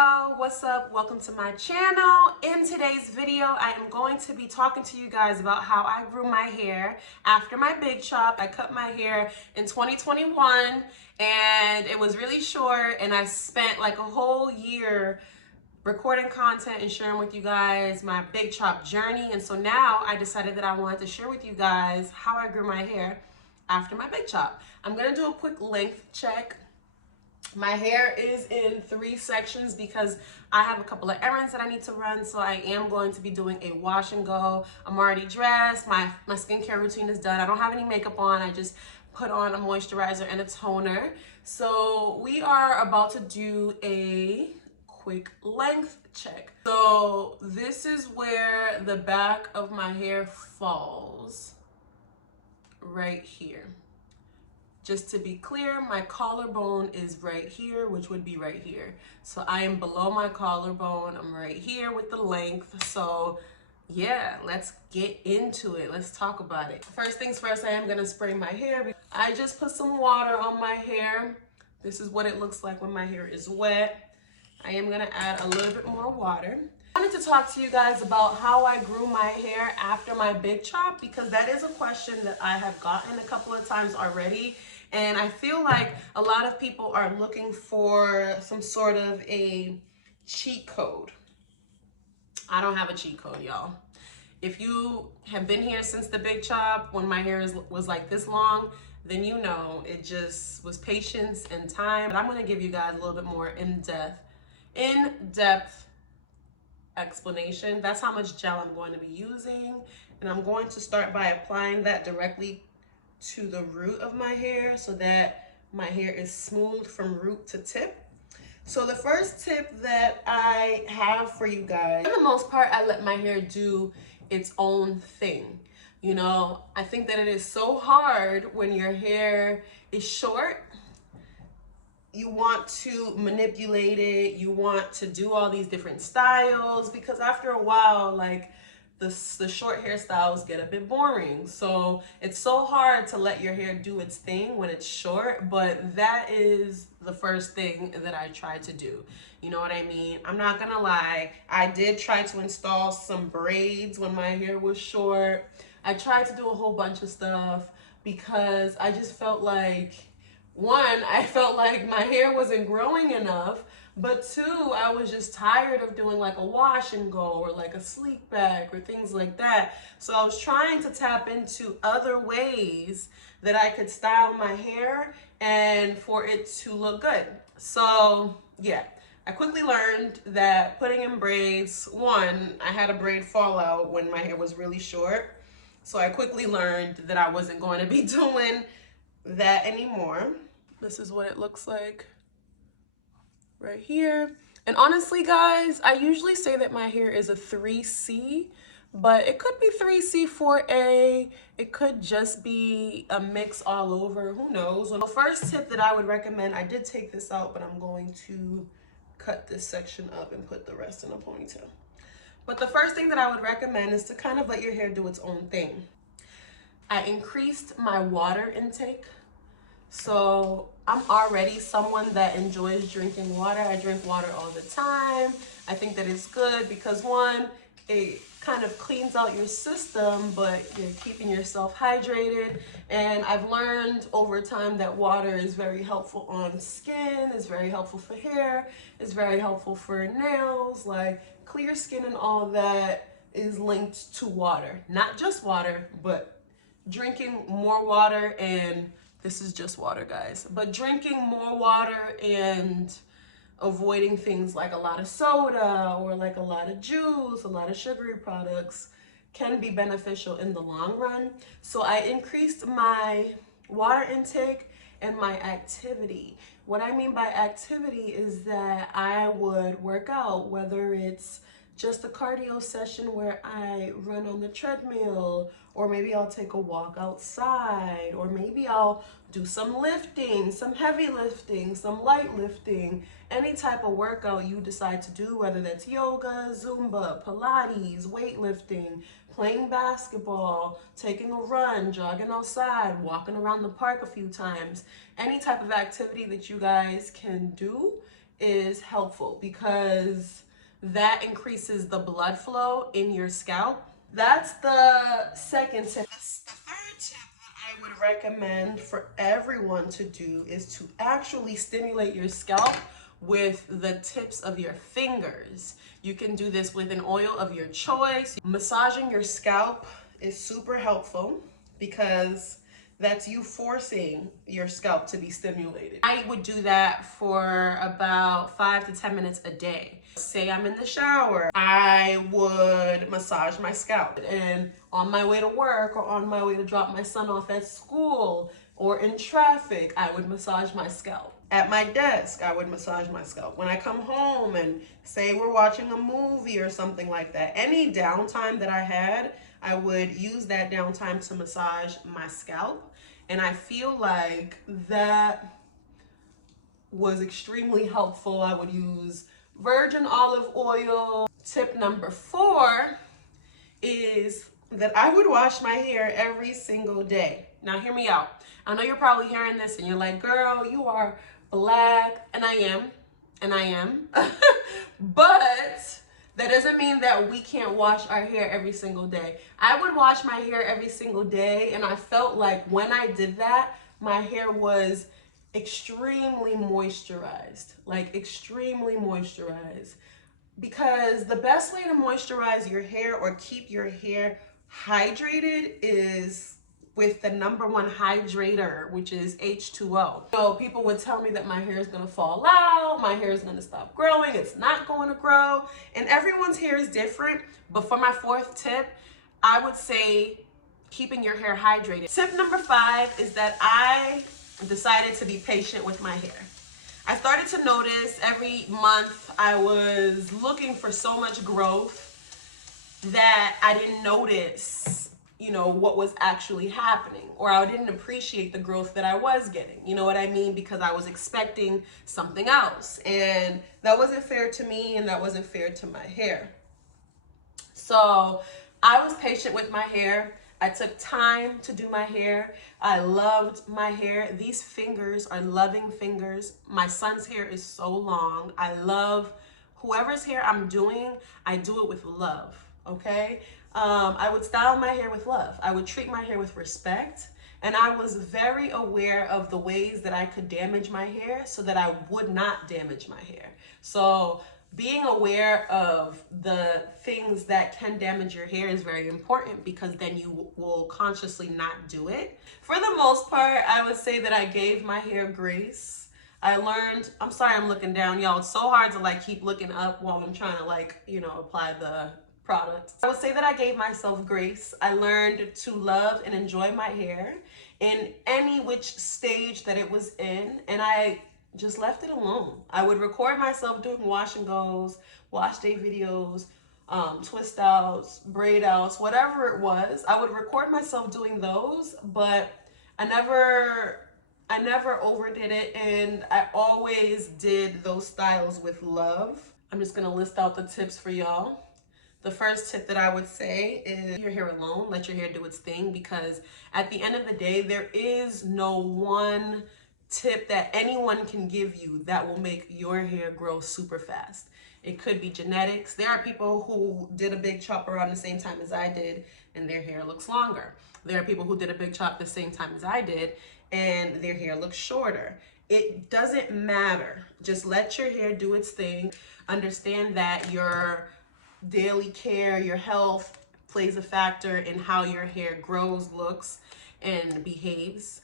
y'all, what's up? Welcome to my channel. In today's video, I am going to be talking to you guys about how I grew my hair after my big chop. I cut my hair in 2021 and it was really short, and I spent like a whole year recording content and sharing with you guys my big chop journey. And so now I decided that I wanted to share with you guys how I grew my hair after my big chop. I'm gonna do a quick length check. My hair is in 3 sections because I have a couple of errands that I need to run, so I am going to be doing a wash and go. I'm already dressed, my skincare routine is done. I don't have any makeup on, I just put on a moisturizer and a toner. So we are about to do a quick length check. So this is where the back of my hair falls, right here. Just to be clear, my collarbone is right here, which would be right here. So I am below my collarbone. I'm right here with the length. So yeah, let's get into it. Let's talk about it. First things first, I am gonna spray my hair. I just put some water on my hair. This is what it looks like when my hair is wet. I am gonna add a little bit more water. I wanted to talk to you guys about how I grew my hair after my big chop, because that is a question that I have gotten a couple of times already. And I feel like a lot of people are looking for some sort of a cheat code. I don't have a cheat code, y'all. If you have been here since the big chop, when my hair was like this long, then you know it just was patience and time. But I'm gonna give you guys a little bit more in-depth explanation. That's how much gel I'm going to be using. And I'm going to start by applying that directly to the root of my hair so that my hair is smooth from root to tip. So the first tip that I have for you guys, for the most part, I let my hair do its own thing. You know, I think that it is so hard when your hair is short. You want to manipulate it, you want to do all these different styles, because after a while, like, the short hairstyles get a bit boring. So it's so hard to let your hair do its thing when it's short, but that is the first thing that I try to do. You know what I mean? I'm not gonna lie, I did try to install some braids when my hair was short. I tried to do a whole bunch of stuff because I just felt like, one, I felt like my hair wasn't growing enough, but two, I was just tired of doing like a wash and go or like a sleek back or things like that. So I was trying to tap into other ways that I could style my hair and for it to look good. So yeah, I quickly learned that putting in braids, one, I had a braid fallout when my hair was really short. So I quickly learned that I wasn't going to be doing that anymore. This is what it looks like right here. And honestly, guys, I usually say that my hair is a 3C, but it could be 3C, 4A. It could just be a mix all over. Who knows? Well, the first tip that I would recommend, I did take this out, but I'm going to cut this section up and put the rest in a ponytail. But the first thing that I would recommend is to kind of let your hair do its own thing. I increased my water intake. So I'm already someone that enjoys drinking water. I drink water all the time. I think that it's good because, one, it kind of cleans out your system, but you're keeping yourself hydrated. And I've learned over time that water is very helpful on skin, it's very helpful for hair, it's very helpful for nails. Like, clear skin and all that is linked to water. Not just water, but drinking more water, and this is just water, guys, but drinking more water and avoiding things like a lot of soda or like a lot of juice, a lot of sugary products can be beneficial in the long run. So I increased my water intake and my activity. What I mean by activity is that I would work out, whether it's just a cardio session where I run on the treadmill, or maybe I'll take a walk outside, or maybe I'll do some lifting, some heavy lifting, some light lifting, any type of workout you decide to do, whether that's yoga, Zumba, Pilates, weightlifting, playing basketball, taking a run, jogging outside, walking around the park a few times. Any type of activity that you guys can do is helpful because that increases the blood flow in your scalp. That's the second tip. The third tip that I would recommend for everyone to do is to actually stimulate your scalp with the tips of your fingers. You can do this with an oil of your choice. Massaging your scalp is super helpful because that's you forcing your scalp to be stimulated. I would do that for about 5 to 10 minutes a day. Say I'm in the shower, I would massage my scalp. And on my way to work or on my way to drop my son off at school or in traffic, I would massage my scalp. At my desk, I would massage my scalp. When I come home and say we're watching a movie or something like that, any downtime that I had, I would use that downtime to massage my scalp. And I feel like that was extremely helpful. I would use virgin olive oil. Tip number 4 is that I would wash my hair every single day. Now hear me out. I know you're probably hearing this and you're like, girl, you are black. And I am. But that doesn't mean that we can't wash our hair every single day. I would wash my hair every single day, and I felt like when I did that, my hair was extremely moisturized, like extremely moisturized. Because the best way to moisturize your hair or keep your hair hydrated is with the #1 hydrator, which is H2O. So people would tell me that my hair is gonna fall out, my hair is gonna stop growing, it's not going to grow, and everyone's hair is different. But for my 4th tip, I would say keeping your hair hydrated. Tip number 5 is that I decided to be patient with my hair. I started to notice every month I was looking for so much growth that I didn't notice, what was actually happening, or I didn't appreciate the growth that I was getting. You know what I mean? Because I was expecting something else, and that wasn't fair to me, and that wasn't fair to my hair. So I was patient with my hair. I took time to do my hair. I loved my hair. These fingers are loving fingers. My son's hair is so long. I love whoever's hair I'm doing, I do it with love, okay? I would style my hair with love. I would treat my hair with respect. And I was very aware of the ways that I could damage my hair so that I would not damage my hair. So being aware of the things that can damage your hair is very important, because then you will consciously not do it. For the most part, I would say that I gave my hair grace. I learned, I'm sorry I'm looking down, y'all. It's so hard to keep looking up while I'm trying to apply the product. I would say that I gave myself grace. I learned to love and enjoy my hair in any which stage that it was in, and I just left it alone. I would record myself doing wash and goes, wash day videos, twist outs, braid outs, whatever it was. I would record myself doing those, but I never overdid it, and I always did those styles with love. I'm just gonna list out the tips for y'all. The first tip that I would say is leave your hair alone, let your hair do its thing, because at the end of the day, there is no one tip that anyone can give you that will make your hair grow super fast. It could be genetics. There are people who did a big chop around the same time as I did and their hair looks longer. There are people who did a big chop the same time as I did and their hair looks shorter. It doesn't matter. Just let your hair do its thing. Understand that your daily care, your health plays a factor in how your hair grows, looks, and behaves.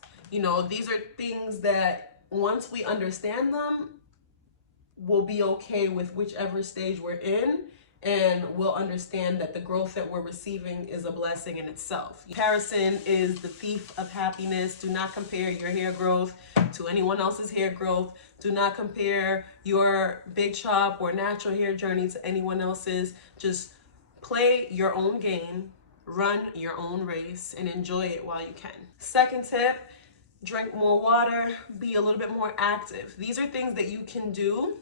These are things that once we understand them, we'll be okay with whichever stage we're in, and we'll understand that the growth that we're receiving is a blessing in itself. Comparison is the thief of happiness. Do not compare your hair growth to anyone else's hair growth. Do not compare your big chop or natural hair journey to anyone else's. Just play your own game, run your own race, and enjoy it while you can. Second tip, drink more water, be a little bit more active. These are things that you can do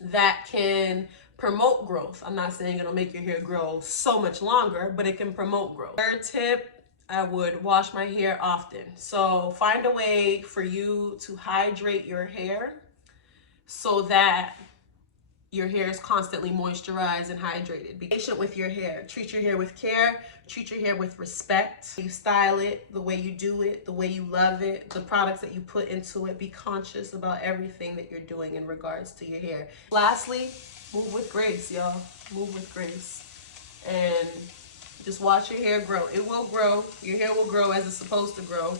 that can promote growth. I'm not saying it'll make your hair grow so much longer, but it can promote growth. Third tip, I would wash my hair often. So find a way for you to hydrate your hair so that your hair is constantly moisturized and hydrated. Be patient with your hair. Treat your hair with care. Treat your hair with respect. You style it, the way you do it, the way you love it, the products that you put into it. Be conscious about everything that you're doing in regards to your hair. Lastly, move with grace, y'all. Move with grace. And just watch your hair grow. It will grow. Your hair will grow as it's supposed to grow.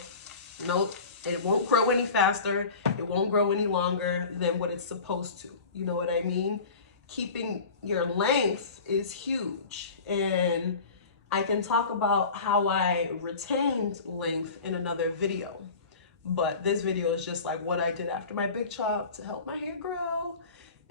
Nope. It won't grow any faster. It won't grow any longer than what it's supposed to. You know what I mean? Keeping your length is huge. And I can talk about how I retained length in another video. But this video is just like what I did after my big chop to help my hair grow.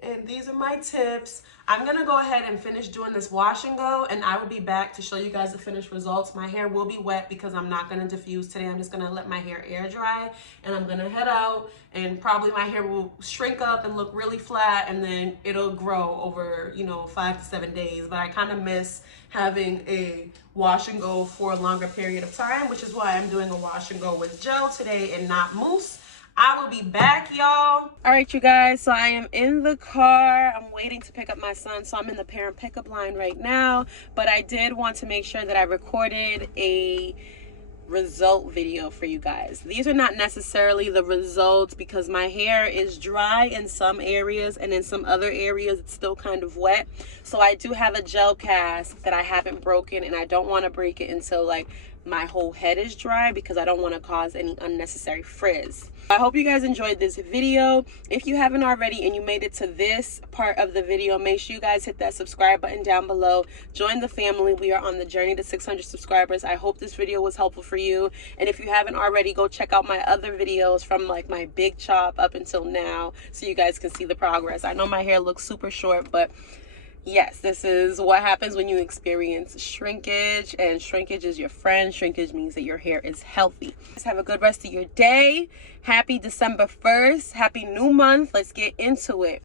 And these are my tips. I'm gonna go ahead and finish doing this wash and go, and I will be back to show you guys the finished results. My hair will be wet because I'm not gonna diffuse today. I'm just gonna let my hair air dry, and I'm gonna head out, and probably my hair will shrink up and look really flat, and then it'll grow over, 5 to 7 days. But I kind of miss having a wash and go for a longer period of time, which is why I'm doing a wash and go with gel today and not mousse. I will be back, y'all. All right, you guys, so I am in the car. I'm waiting to pick up my son, so I'm in the parent pickup line right now. But I did want to make sure that I recorded a result video for you guys. These are not necessarily the results because my hair is dry in some areas, and in some other areas it's still kind of wet. So I do have a gel cast that I haven't broken, and I don't want to break it until like my whole head is dry because I don't want to cause any unnecessary frizz. I hope you guys enjoyed this video. If you haven't already and you made it to this part of the video, make sure you guys hit that subscribe button down below. Join the family. We are on the journey to 600 subscribers. I hope this video was helpful for you. And if you haven't already, go check out my other videos from like my big chop up until now so you guys can see the progress. I know my hair looks super short, but yes, this is what happens when you experience shrinkage, and shrinkage is your friend. Shrinkage means that your hair is healthy. Just have a good rest of your day. Happy December 1st. Happy new month. Let's get into it.